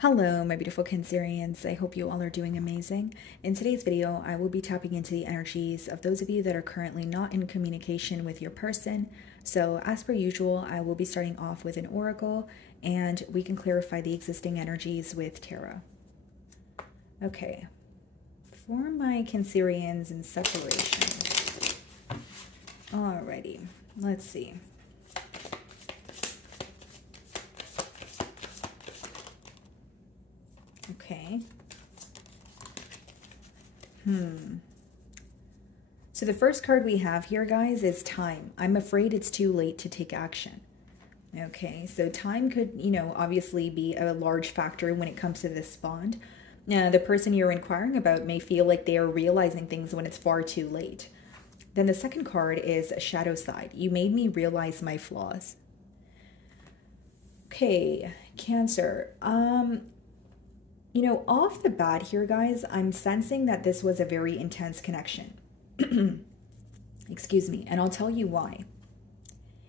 Hello, my beautiful Cancerians. I hope you all are doing amazing. In today's video, I will be tapping into the energies of those of you that are currently not in communication with your person. So as per usual, I will be starting off with an oracle and we can clarify the existing energies with tarot. Okay, for my Cancerians in separation. Alrighty, let's see. Okay. So the first card we have here, guys, is time. I'm afraid it's too late to take action. Okay, so time could, obviously be a large factor when it comes to this bond. Now, the person you're inquiring about may feel like they are realizing things when it's far too late. Then the second card is a shadow side. You made me realize my flaws. Okay, Cancer. Off the bat here, guys, I'm sensing that this was a very intense connection. Excuse me, and I'll tell you why.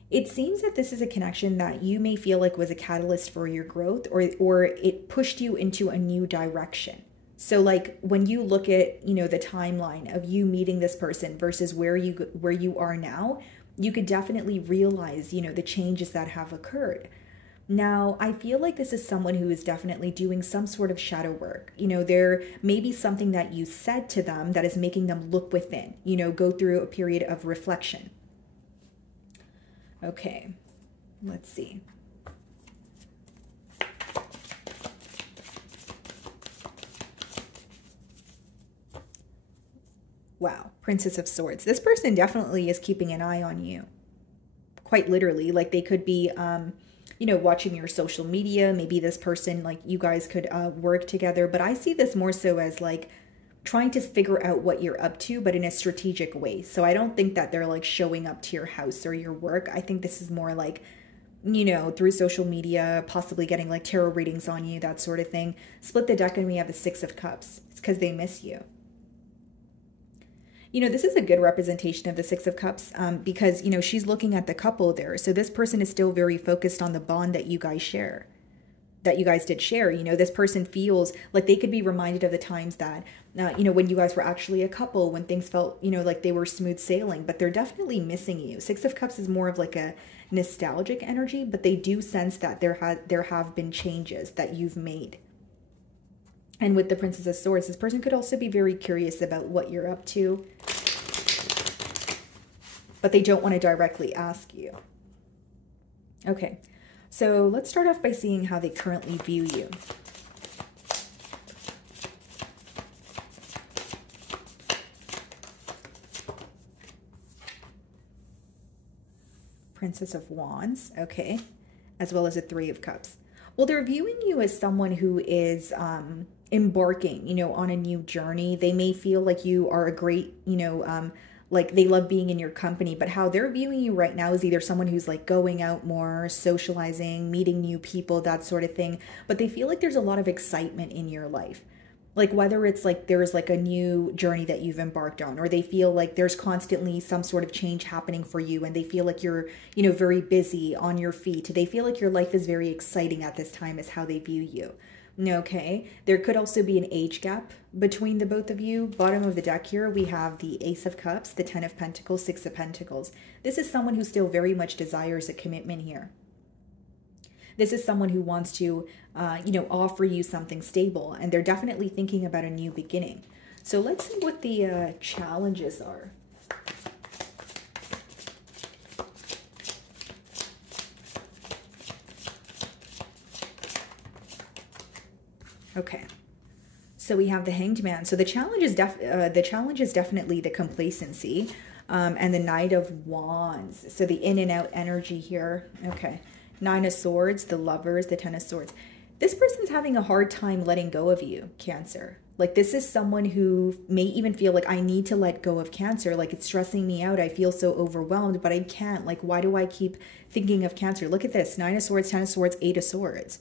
It seems that this is a connection that you may feel like was a catalyst for your growth, or it pushed you into a new direction. So like when you look at, the timeline of you meeting this person versus where you are now, you could definitely realize, the changes that have occurred. Now, I feel like this is someone who is definitely doing some sort of shadow work. There may be something that you said to them that is making them look within, go through a period of reflection. Okay, let's see. Wow, Princess of Swords. This person definitely is keeping an eye on you. Quite literally, like they could be... watching your social media. Maybe this person, like you guys could work together. But I see this more so as like trying to figure out what you're up to, but in a strategic way. So I don't think that they're like showing up to your house or your work. I think this is more like, through social media, possibly getting like tarot readings on you, that sort of thing. Split the deck and we have the Six of Cups. It's because they miss you. This is a good representation of the Six of Cups because, she's looking at the couple there. So this person is still very focused on the bond that you guys share, that you guys did share. This person feels like they could be reminded of the times that, when you guys were actually a couple, when things felt, like they were smooth sailing, but they're definitely missing you. Six of Cups is more of like a nostalgic energy, but they do sense that there have been changes that you've made. And with the Princess of Swords, this person could also be very curious about what you're up to, but they don't want to directly ask you. Okay, so let's start off by seeing how they currently view you. Princess of Wands, okay, as well as a Three of Cups. Well, they're viewing you as someone who is embarking, on a new journey. They may feel like you are a great, like they love being in your company, but how they're viewing you right now is either someone who's like going out more, socializing, meeting new people, that sort of thing. But they feel like there's a lot of excitement in your life. Like whether it's like there's like a new journey that you've embarked on, or they feel like there's constantly some sort of change happening for you and they feel like you're, very busy on your feet. They feel like your life is very exciting at this time is how they view you. Okay, there could also be an age gap between the both of you. Bottom of the deck here, we have the Ace of Cups, the Ten of Pentacles, Six of Pentacles. This is someone who still very much desires a commitment here. This is someone who wants to, offer you something stable, and they're definitely thinking about a new beginning. So let's see what the challenges are. Okay, so we have the Hanged Man. So the challenge is definitely the complacency, and the Knight of Wands. So the in and out energy here. Okay, Nine of Swords, the Lovers, the Ten of Swords. This person's having a hard time letting go of you, Cancer. Like this is someone who may even feel like I need to let go of Cancer. Like it's stressing me out. I feel so overwhelmed, but I can't. Like why do I keep thinking of Cancer? Look at this: Nine of Swords, Ten of Swords, Eight of Swords.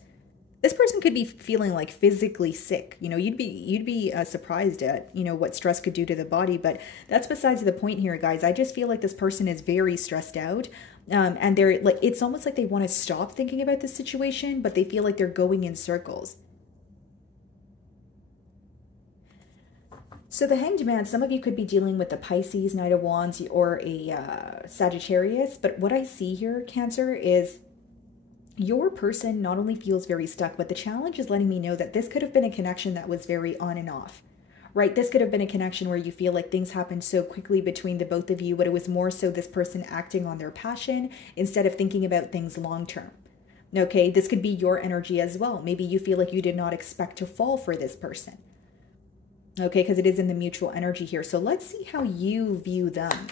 This person could be feeling like physically sick. You'd be surprised at, what stress could do to the body, but that's besides the point here, guys. I just feel like this person is very stressed out. And they're like, it's almost like they want to stop thinking about this situation, but they feel like they're going in circles. So the Hanged Man, some of you could be dealing with the Pisces, Knight of Wands, or a Sagittarius. But what I see here, Cancer, is your person not only feels very stuck, but the challenge is letting me know that this could have been a connection that was very on and off, right? This could have been a connection where you feel like things happened so quickly between the both of you, but it was more so this person acting on their passion instead of thinking about things long term. Okay, this could be your energy as well. Maybe you feel like you did not expect to fall for this person. Okay, because it is in the mutual energy here. So let's see how you view them.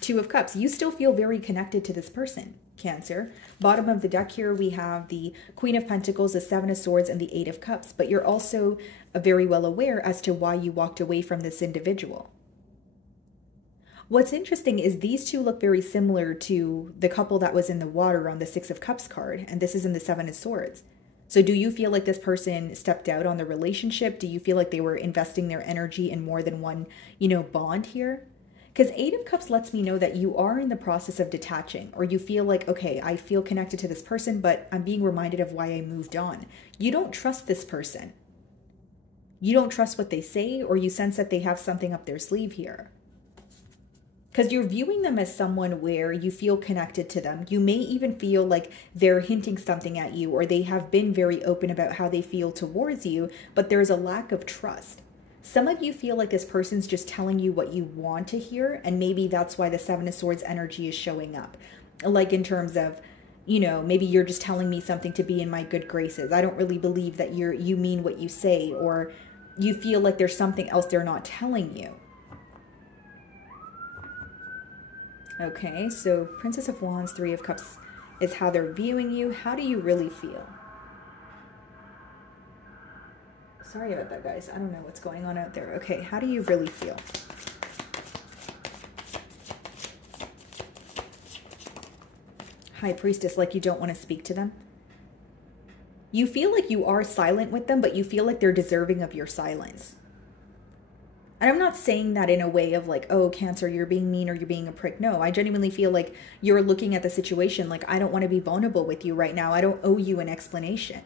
Two of Cups. You still feel very connected to this person, Cancer. Bottom of the deck here, we have the Queen of Pentacles, the Seven of Swords, and the Eight of Cups. But you're also very well aware as to why you walked away from this individual. What's interesting is these two look very similar to the couple that was in the water on the Six of Cups card. And this is in the Seven of Swords. So do you feel like this person stepped out on the relationship? Do you feel like they were investing their energy in more than one, bond here? Because Eight of Cups lets me know that you are in the process of detaching, or you feel like, okay, I feel connected to this person, but I'm being reminded of why I moved on. You don't trust this person. You don't trust what they say, or you sense that they have something up their sleeve here. Because you're viewing them as someone where you feel connected to them. You may even feel like they're hinting something at you, or they have been very open about how they feel towards you, but there's a lack of trust. Some of you feel like this person's just telling you what you want to hear, and maybe that's why the Seven of Swords energy is showing up. Like in terms of, maybe you're just telling me something to be in my good graces. I don't really believe that you mean what you say, or you feel like there's something else they're not telling you. Okay, so Princess of Wands, Three of Cups is how they're viewing you. How do you really feel? Sorry about that, guys. I don't know what's going on out there. Okay, how do you really feel? High Priestess, like you don't want to speak to them. You feel like you are silent with them, but you feel like they're deserving of your silence. And I'm not saying that in a way of like, oh, Cancer, you're being mean or you're being a prick. No, I genuinely feel like you're looking at the situation like, I don't want to be vulnerable with you right now. I don't owe you an explanation.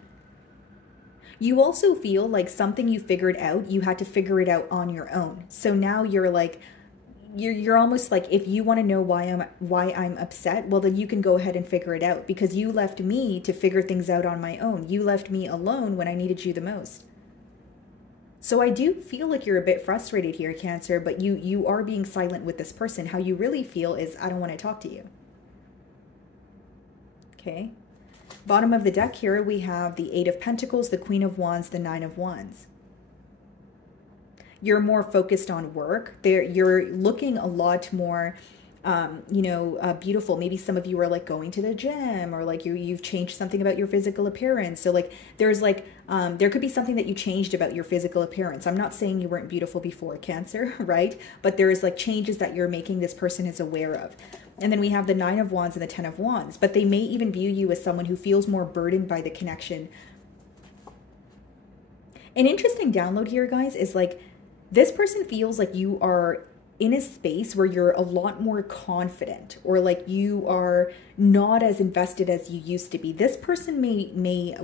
You also feel like something you figured out, you had to figure it out on your own. So now you're like, you're almost like, if you want to know why I'm upset, well, then you can go ahead and figure it out, because you left me to figure things out on my own. You left me alone when I needed you the most. So I do feel like you're a bit frustrated here, Cancer, but you are being silent with this person. How you really feel is, I don't want to talk to you. Okay. Bottom of the deck here, we have the Eight of Pentacles, the Queen of Wands, the Nine of Wands. You're more focused on work. You're looking a lot more beautiful. Maybe some of you are like going to the gym, or like you've changed something about your physical appearance. So like there's like there could be something that you changed about your physical appearance. I'm not saying you weren't beautiful before, Cancer, right? But there's like changes that you're making this person is aware of. And then we have the Nine of Wands and the Ten of Wands, but they may even view you as someone who feels more burdened by the connection. An interesting download here, guys, is like this person feels like you are in a space where you're a lot more confident, or like you are not as invested as you used to be. This person may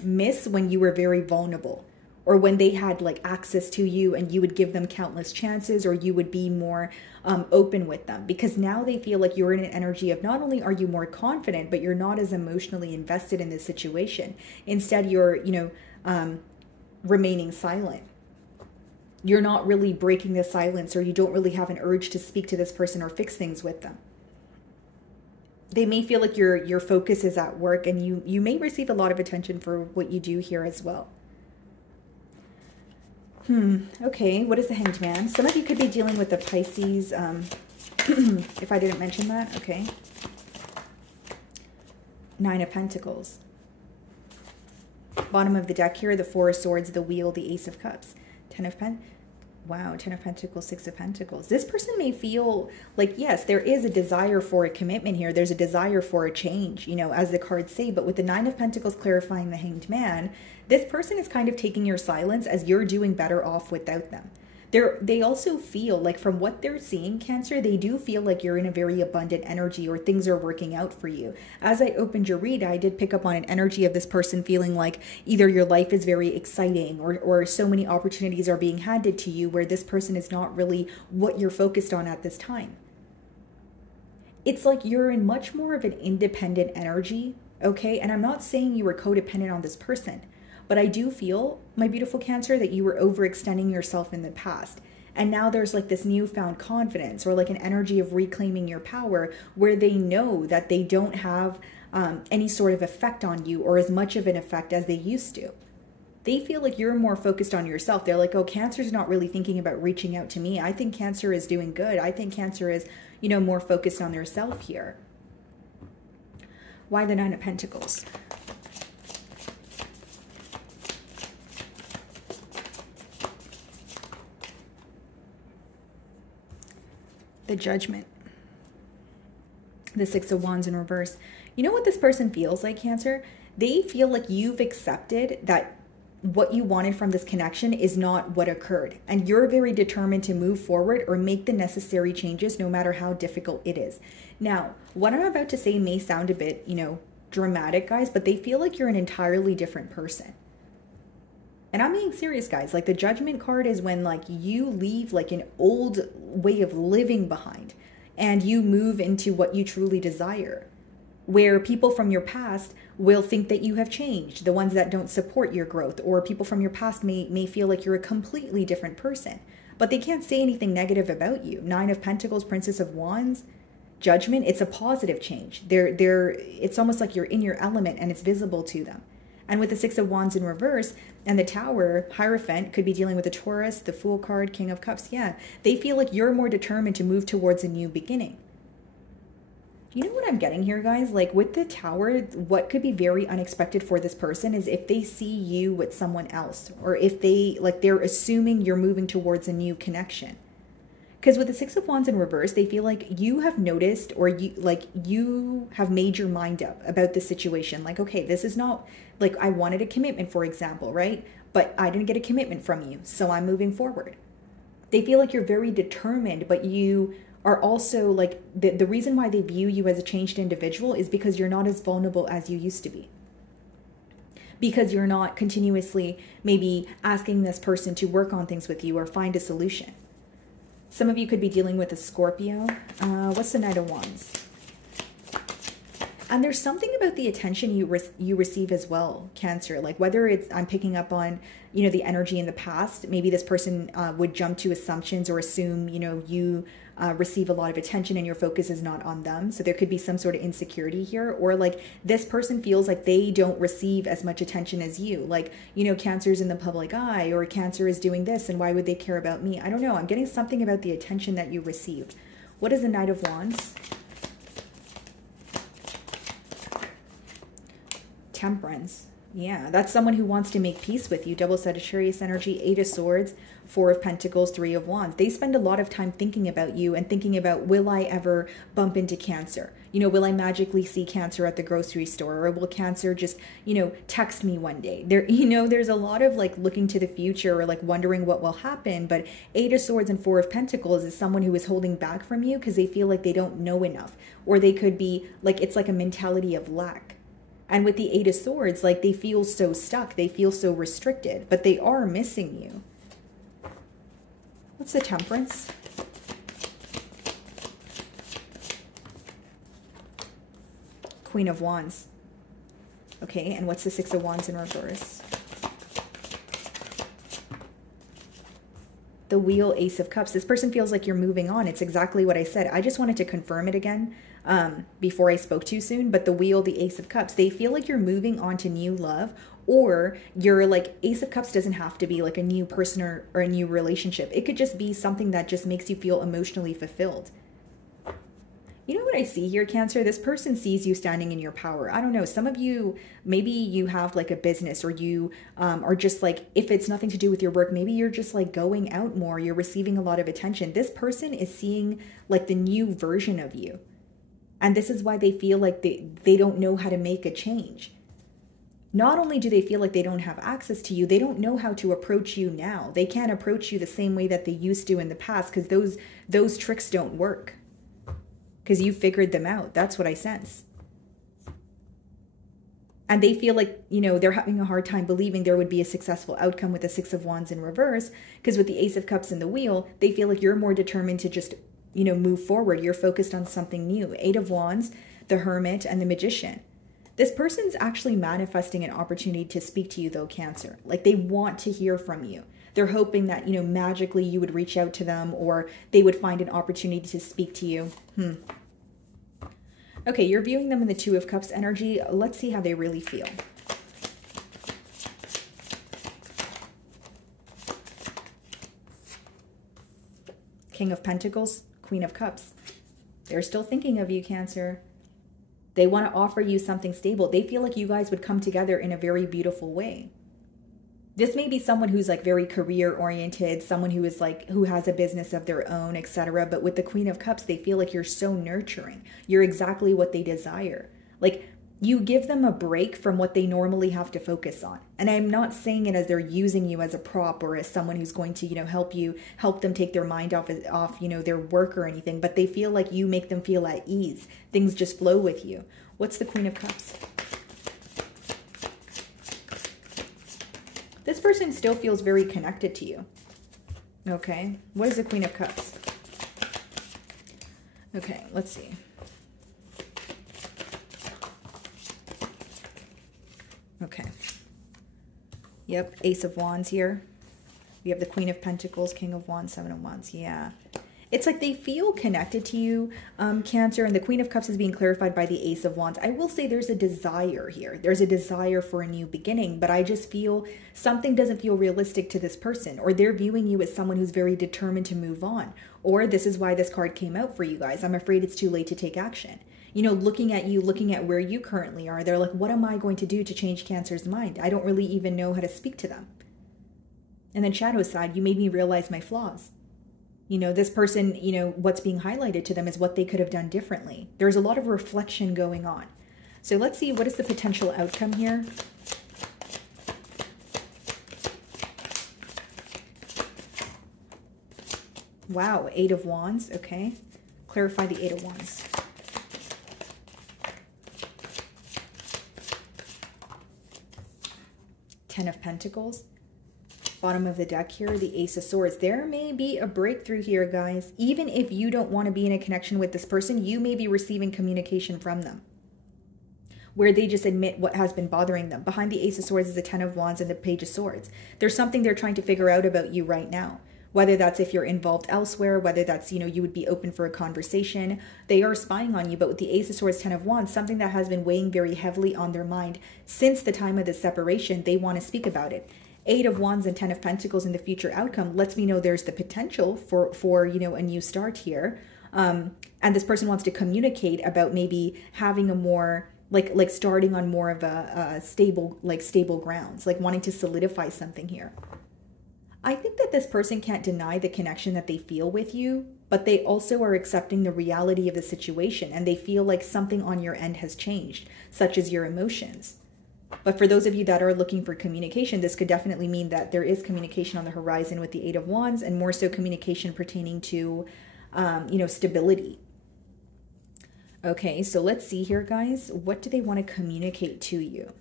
miss when you were very vulnerable, or when they had like access to you and you would give them countless chances, or you would be more open with them, because now they feel like you're in an energy of not only are you more confident, but you're not as emotionally invested in this situation. Instead, you're, remaining silent. You're not really breaking the silence, or you don't really have an urge to speak to this person or fix things with them. They may feel like your focus is at work, and you may receive a lot of attention for what you do here as well. Okay, what is the Hanged Man? Some of you could be dealing with the Pisces, if I didn't mention that, okay. Nine of Pentacles. Bottom of the deck here, the Four of Swords, the Wheel, the Ace of Cups. Ten of Pentacles, Six of Pentacles. This person may feel like, yes, there is a desire for a commitment here. There's a desire for a change, as the cards say. But with the Nine of Pentacles clarifying the Hanged Man, this person is kind of taking your silence as you're doing better off without them. They also feel like, from what they're seeing, Cancer, they do feel like you're in a very abundant energy, or things are working out for you. As I opened your read, I did pick up on an energy of this person feeling like either your life is very exciting, or so many opportunities are being handed to you where this person is not really what you're focused on at this time. It's like you're in much more of an independent energy, okay? And I'm not saying you were codependent on this person, but I do feel, my beautiful Cancer, that you were overextending yourself in the past. And now there's like this newfound confidence, or like an energy of reclaiming your power, where they know that they don't have any sort of effect on you, or as much of an effect as they used to. They feel like you're more focused on yourself. They're like, oh, Cancer's not really thinking about reaching out to me. I think Cancer is doing good. I think Cancer is, more focused on their self here. Why the Nine of Pentacles? The Judgment. The Six of Wands in reverse. You know what this person feels like, Cancer? They feel like you've accepted that what you wanted from this connection is not what occurred. And you're very determined to move forward or make the necessary changes, no matter how difficult it is. Now, what I'm about to say may sound a bit, dramatic, guys, but they feel like you're an entirely different person. And I'm being serious, guys. Like, the Judgment card is when, like, you leave like an old way of living behind and you move into what you truly desire, where people from your past will think that you have changed, the ones that don't support your growth, or people from your past may feel like you're a completely different person, but they can't say anything negative about you. Nine of Pentacles, Princess of Wands, Judgment, it's a positive change. It's almost like you're in your element and it's visible to them. And with the Six of Wands in reverse and the Tower, Hierophant could be dealing with the Taurus, the Fool card, King of Cups. Yeah, they feel like you're more determined to move towards a new beginning. You know what I'm getting here, guys? Like, with the Tower, what could be very unexpected for this person is if they see you with someone else, or if they're assuming you're moving towards a new connection. Because with the Six of Wands in reverse, they feel like you have noticed, or you have made your mind up about the situation. Like, okay, this is not, like, I wanted a commitment, for example, right? But I didn't get a commitment from you, so I'm moving forward. They feel like you're very determined, but you are also, like, the reason why they view you as a changed individual is because you're not as vulnerable as you used to be. Because you're not continuously maybe asking this person to work on things with you or find a solution. Some of you could be dealing with a Scorpio. What's the Knight of Wands? And there's something about the attention you receive as well, Cancer. Like, whether it's, I'm picking up on, the energy in the past. Maybe this person would jump to assumptions or assume, you receive a lot of attention and your focus is not on them. So there could be some sort of insecurity here. Or like, this person feels like they don't receive as much attention as you. Like, Cancer's in the public eye, or Cancer is doing this, and why would they care about me? I don't know. I'm getting something about the attention that you received. What is the Knight of Wands? Temperance. Yeah, that's someone who wants to make peace with you. Double Sagittarius energy, Eight of Swords, Four of Pentacles, Three of Wands. They spend a lot of time thinking about you and thinking about, will I ever bump into Cancer? Will I magically see Cancer at the grocery store? Or will Cancer just, text me one day? There's a lot of like looking to the future, or like wondering what will happen. But Eight of Swords and Four of Pentacles is someone who is holding back from you because they feel like they don't know enough. Or they could be like, it's like a mentality of lack. And with the Eight of Swords, like, they feel so stuck. They feel so restricted, but they are missing you. What's the Temperance? Queen of Wands. Okay, and what's the Six of Wands in reverse? The Wheel, Ace of Cups. This person feels like you're moving on. It's exactly what I said. I just wanted to confirm it again before I spoke too soon. But the Wheel, the Ace of Cups, they feel like you're moving on to new love, or you're like, Ace of Cups doesn't have to be like a new person or a new relationship. It could just be something that just makes you feel emotionally fulfilled. You know what I see here, Cancer? This person sees you standing in your power. I don't know. Some of you, maybe you have like a business, or you are just like, if it's nothing to do with your work, maybe you're just like going out more. You're receiving a lot of attention. This person is seeing like the new version of you. And this is why they feel like they don't know how to make a change. Not only do they feel like they don't have access to you, they don't know how to approach you now. They can't approach you the same way that they used to in the past because those tricks don't work. Because you figured them out. That's what I sense. And they feel like, you know, they're having a hard time believing there would be a successful outcome with the Six of Wands in reverse. Because with the Ace of Cups in the wheel, they feel like you're more determined to just, you know, move forward. You're focused on something new. Eight of Wands, the Hermit, and the Magician. This person's actually manifesting an opportunity to speak to you, though, Cancer. Like, they want to hear from you. They're hoping that, you know, magically you would reach out to them or they would find an opportunity to speak to you. Okay, you're viewing them in the Two of Cups energy. Let's see how they really feel. King of Pentacles, Queen of Cups. They're still thinking of you, Cancer. They want to offer you something stable. They feel like you guys would come together in a very beautiful way. This may be someone who's like very career oriented, someone who is like, who has a business of their own, etc. But with the Queen of Cups, they feel like you're so nurturing. You're exactly what they desire. Like, you give them a break from what they normally have to focus on. And I'm not saying it as they're using you as a prop or as someone who's going to, you know, help them take their mind off, you know, their work or anything. But they feel like you make them feel at ease. Things just flow with you. What's the Queen of Cups? This person still feels very connected to you. Okay. What is the Queen of Cups? Okay, let's see. Okay. Yep, Ace of Wands here. We have the Queen of Pentacles, King of Wands, Seven of Wands. Yeah. It's like they feel connected to you, Cancer, and the Queen of Cups is being clarified by the Ace of Wands. I will say there's a desire here. There's a desire for a new beginning, but I just feel something doesn't feel realistic to this person, or they're viewing you as someone who's very determined to move on, or this is why this card came out for you guys. I'm afraid it's too late to take action. You know, looking at you, looking at where you currently are, they're like, what am I going to do to change Cancer's mind? I don't really even know how to speak to them. And then shadow side, you made me realize my flaws. You know, this person, you know, what's being highlighted to them is what they could have done differently. There's a lot of reflection going on. So let's see, what is the potential outcome here? Wow, Eight of Wands. Okay. Clarify the Eight of Wands. Ten of Pentacles. Bottom of the deck here, the Ace of Swords. There may be a breakthrough here, guys. Even if you don't want to be in a connection with this person, you may be receiving communication from them where they just admit what has been bothering them. Behind the Ace of Swords is the Ten of Wands and the Page of Swords. There's something they're trying to figure out about you right now. Whether that's if you're involved elsewhere, whether that's, you know, you would be open for a conversation. They are spying on you, but with the Ace of Swords, Ten of Wands, something that has been weighing very heavily on their mind since the time of the separation, they want to speak about it. Eight of Wands and Ten of Pentacles in the future outcome lets me know there's the potential for you know, a new start here. And this person wants to communicate about maybe having a more, like starting on more of a stable grounds, like wanting to solidify something here. I think that this person can't deny the connection that they feel with you, but they also are accepting the reality of the situation and they feel like something on your end has changed, such as your emotions. But for those of you that are looking for communication, this could definitely mean that there is communication on the horizon with the Eight of Wands and more so communication pertaining to, you know, stability. Okay, so let's see here, guys. What do they want to communicate to you?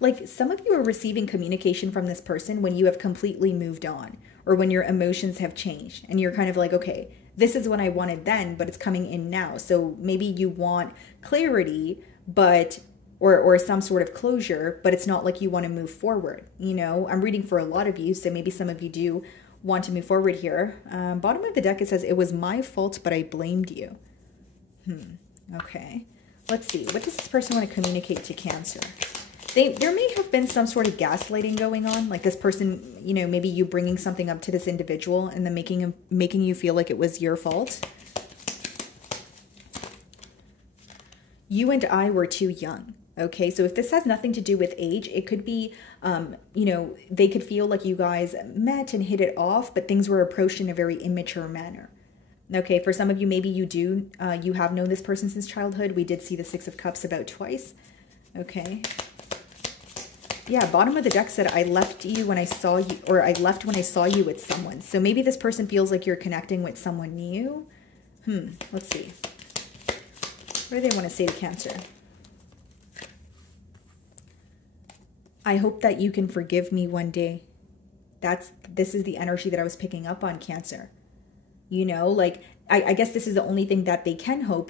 Like, some of you are receiving communication from this person when you have completely moved on or when your emotions have changed and you're kind of like, okay, this is what I wanted then, but it's coming in now. So maybe you want clarity, but or some sort of closure, but it's not like you want to move forward. You know, I'm reading for a lot of you, so maybe some of you do want to move forward here. Bottom of the deck, it says, it was my fault, but I blamed you. Okay. Let's see. What does this person want to communicate to Cancer? There may have been some sort of gaslighting going on, like this person, you know, maybe you bringing something up to this individual and then making you feel like it was your fault. You and I were too young. Okay, so if this has nothing to do with age, it could be, you know, they could feel like you guys met and hit it off, but things were approached in a very immature manner. Okay, for some of you, maybe you do, you have known this person since childhood. We did see the Six of Cups about twice. Okay. Yeah, bottom of the deck said, I left you when I saw you, or I left when I saw you with someone. So maybe this person feels like you're connecting with someone new. Let's see. What do they want to say to Cancer? I hope that you can forgive me one day. This is the energy that I was picking up on, Cancer. You know, like, I guess this is the only thing that they can hope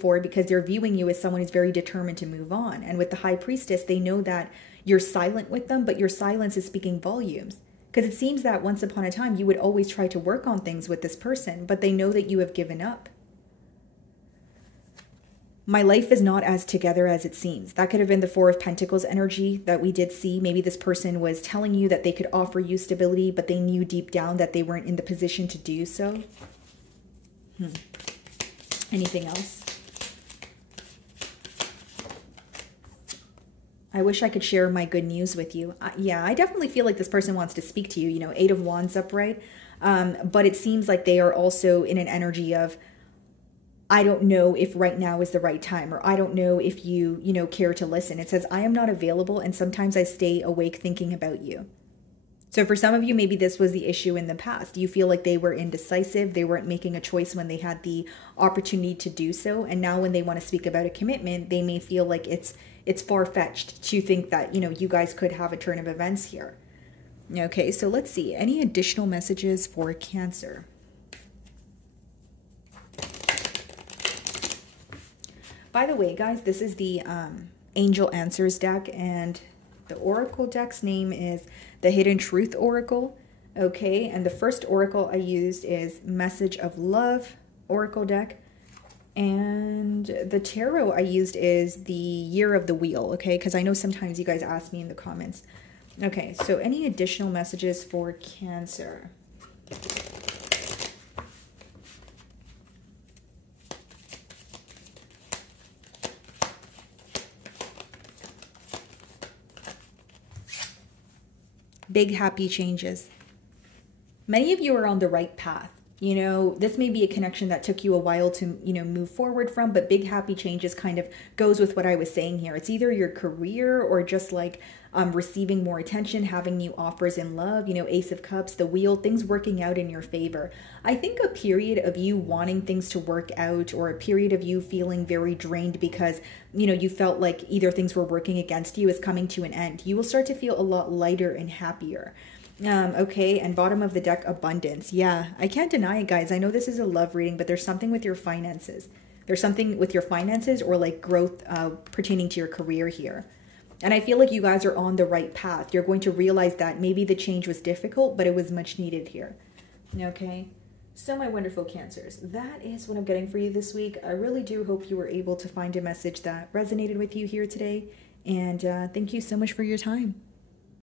for, because they're viewing you as someone who's very determined to move on. And with the High Priestess, they know that you're silent with them, but your silence is speaking volumes. Because it seems that once upon a time, you would always try to work on things with this person, but they know that you have given up. My life is not as together as it seems. That could have been the Four of Pentacles energy that we did see. Maybe this person was telling you that they could offer you stability, but they knew deep down that they weren't in the position to do so. Anything else? I wish I could share my good news with you. Yeah, I definitely feel like this person wants to speak to you. You know, Eight of Wands upright. But it seems like they are also in an energy of, I don't know if right now is the right time, or I don't know if you care to listen. It says, I am not available, and sometimes I stay awake thinking about you. So for some of you, maybe this was the issue in the past. You feel like they were indecisive. They weren't making a choice when they had the opportunity to do so. And now when they want to speak about a commitment, they may feel like it's far-fetched to think that, you guys could have a turn of events here. Okay, so let's see. Any additional messages for Cancer? By the way, guys, this is the Angel Answers deck, and the Oracle deck's name is the Hidden Truth Oracle. Okay, and the first Oracle I used is Message of Love Oracle deck. And the tarot I used is the Year of the Wheel, okay? Because I know sometimes you guys ask me in the comments. Okay, so any additional messages for Cancer? Big happy changes. Many of you are on the right path. This may be a connection that took you a while to, move forward from, but big happy changes kind of goes with what I was saying here. It's either your career or just like receiving more attention, having new offers in love, Ace of Cups, the Wheel, things working out in your favor. I think a period of you wanting things to work out, or a period of you feeling very drained because, you felt like either things were working against you, is coming to an end. You will start to feel a lot lighter and happier. Okay, and bottom of the deck, abundance. Yeah, I can't deny it, guys. I know this is a love reading, but there's something with your finances. There's something with your finances, or like growth pertaining to your career here. And I feel like you guys are on the right path. You're going to realize that maybe the change was difficult, but it was much needed here. Okay, so my wonderful Cancers, that is what I'm getting for you this week. I really do hope you were able to find a message that resonated with you here today. And thank you so much for your time.